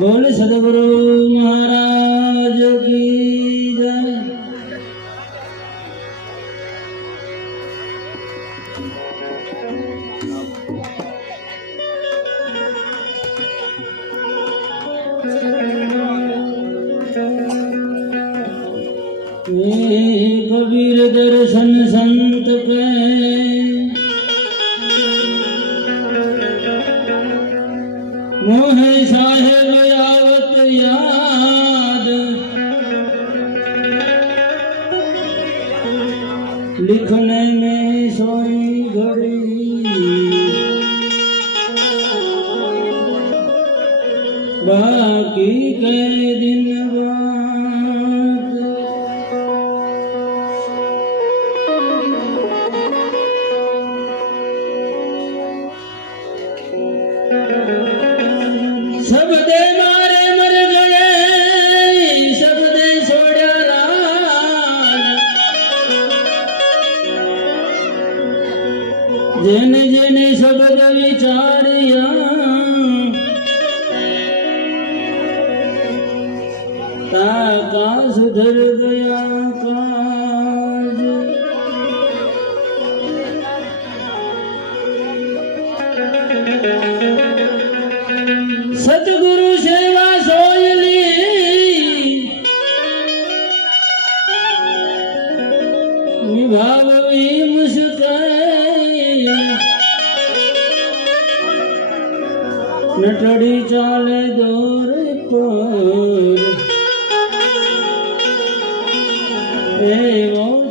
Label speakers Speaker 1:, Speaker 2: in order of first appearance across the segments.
Speaker 1: બોલ સદગુરુ મહારાજ કી જેને જેને શબ્દ વિચાર્યા તાકા સુધર ગયા. Hey, boy.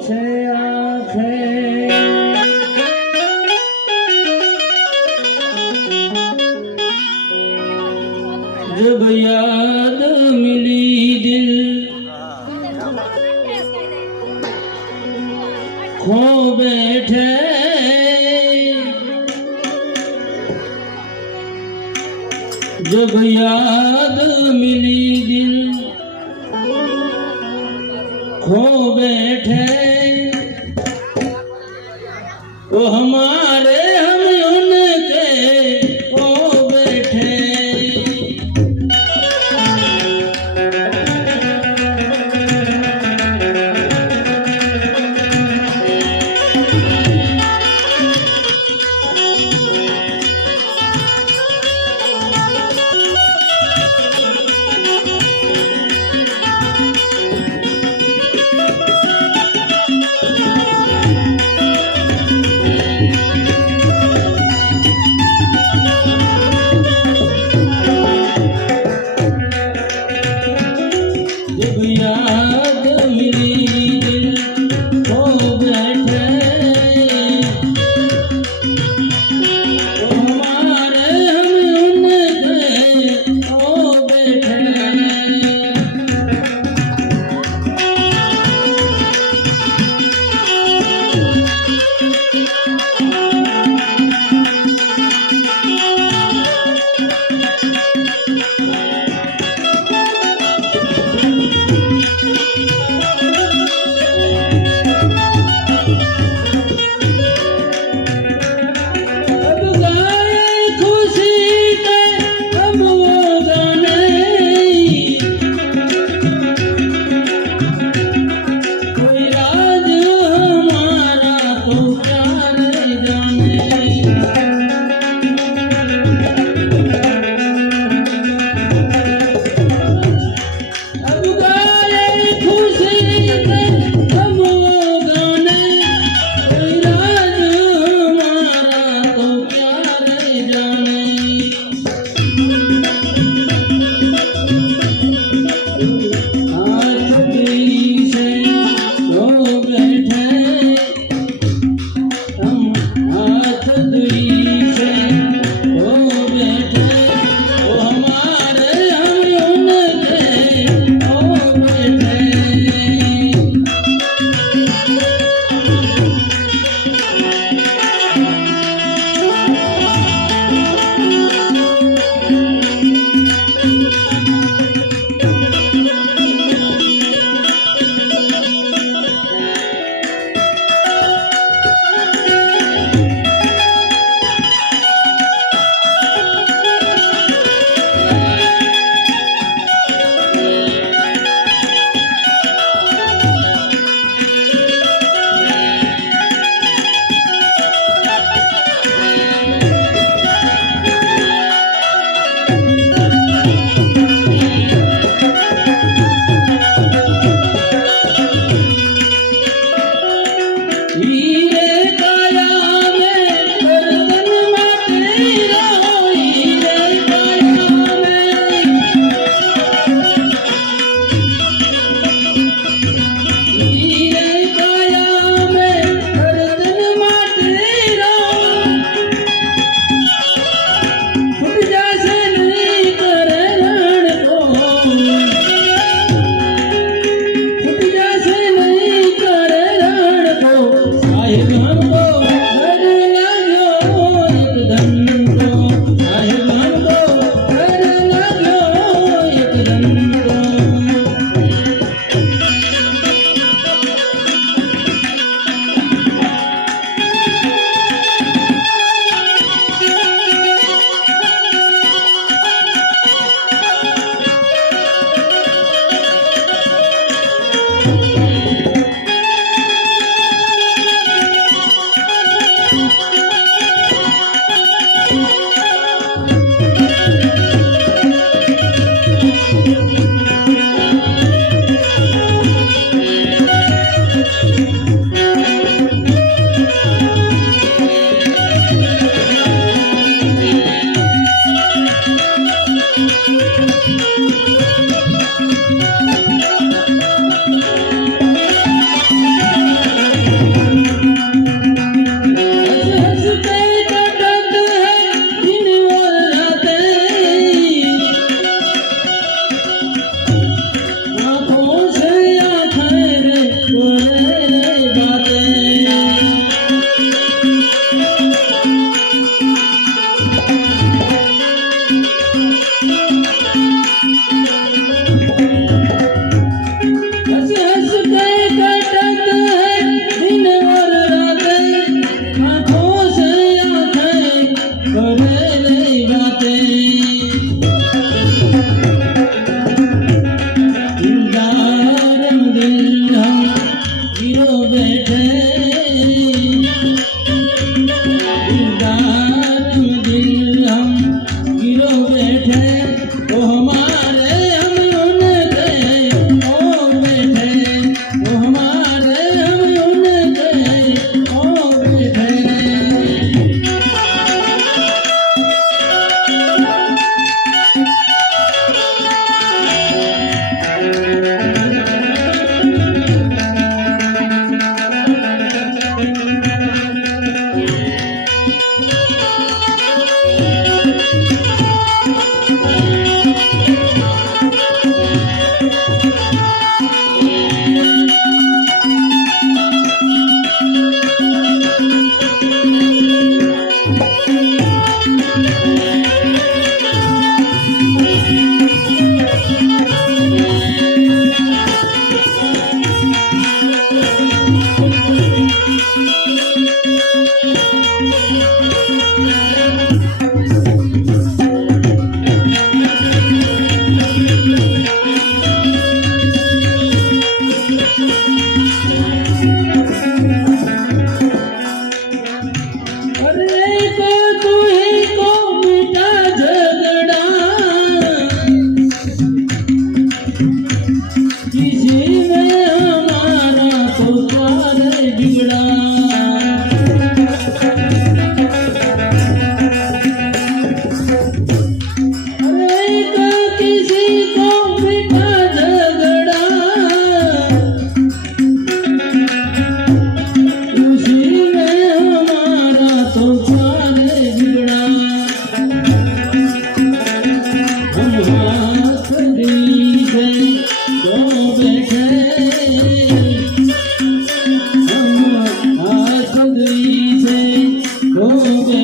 Speaker 1: Oh.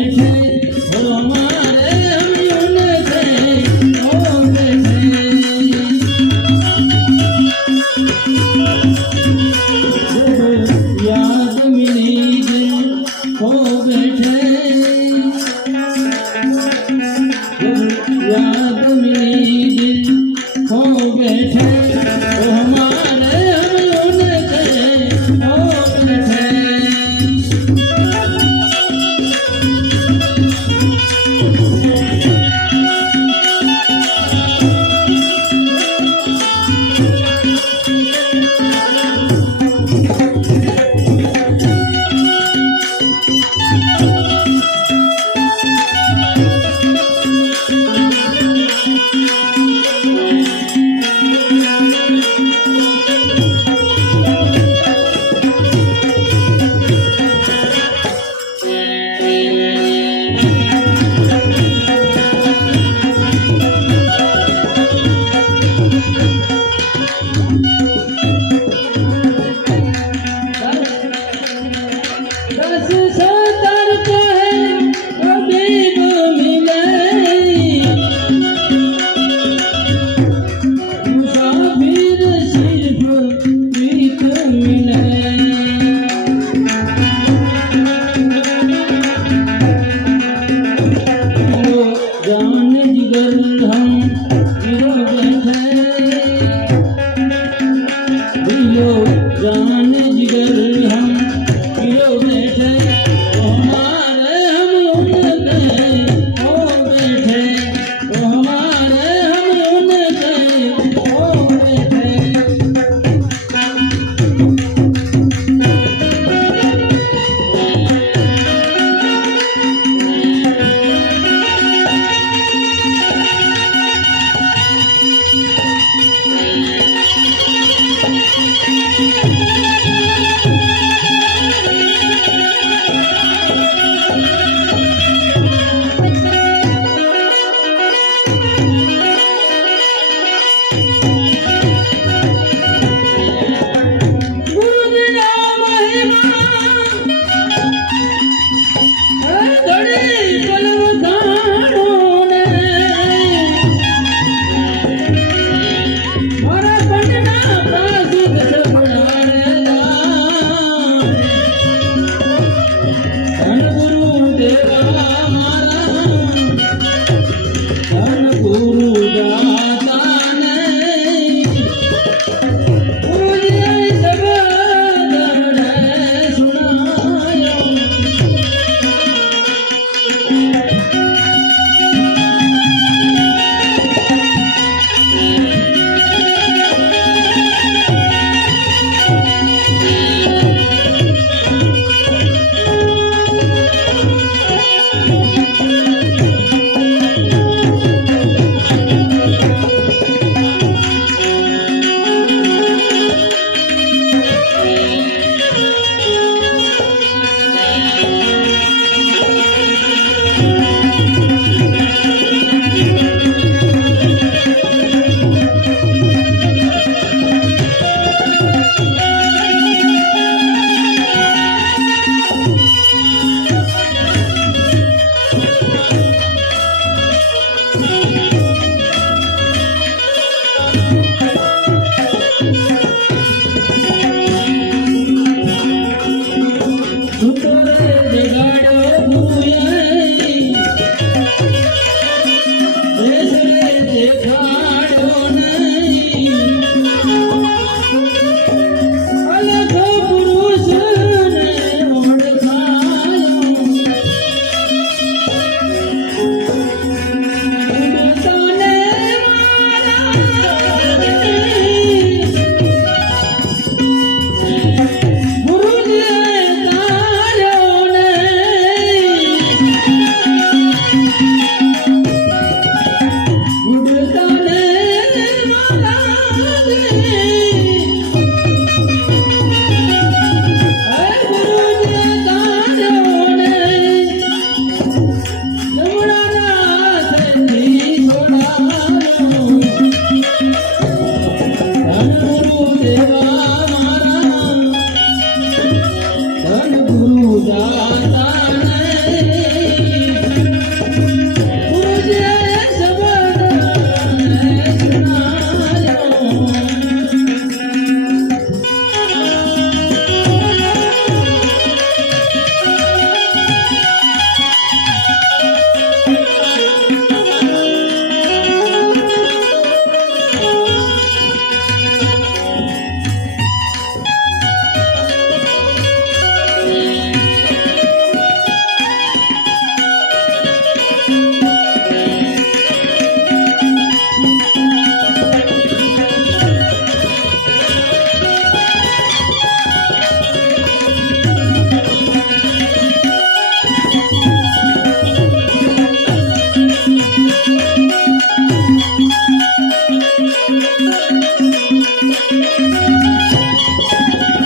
Speaker 1: 「それからそれからそれから」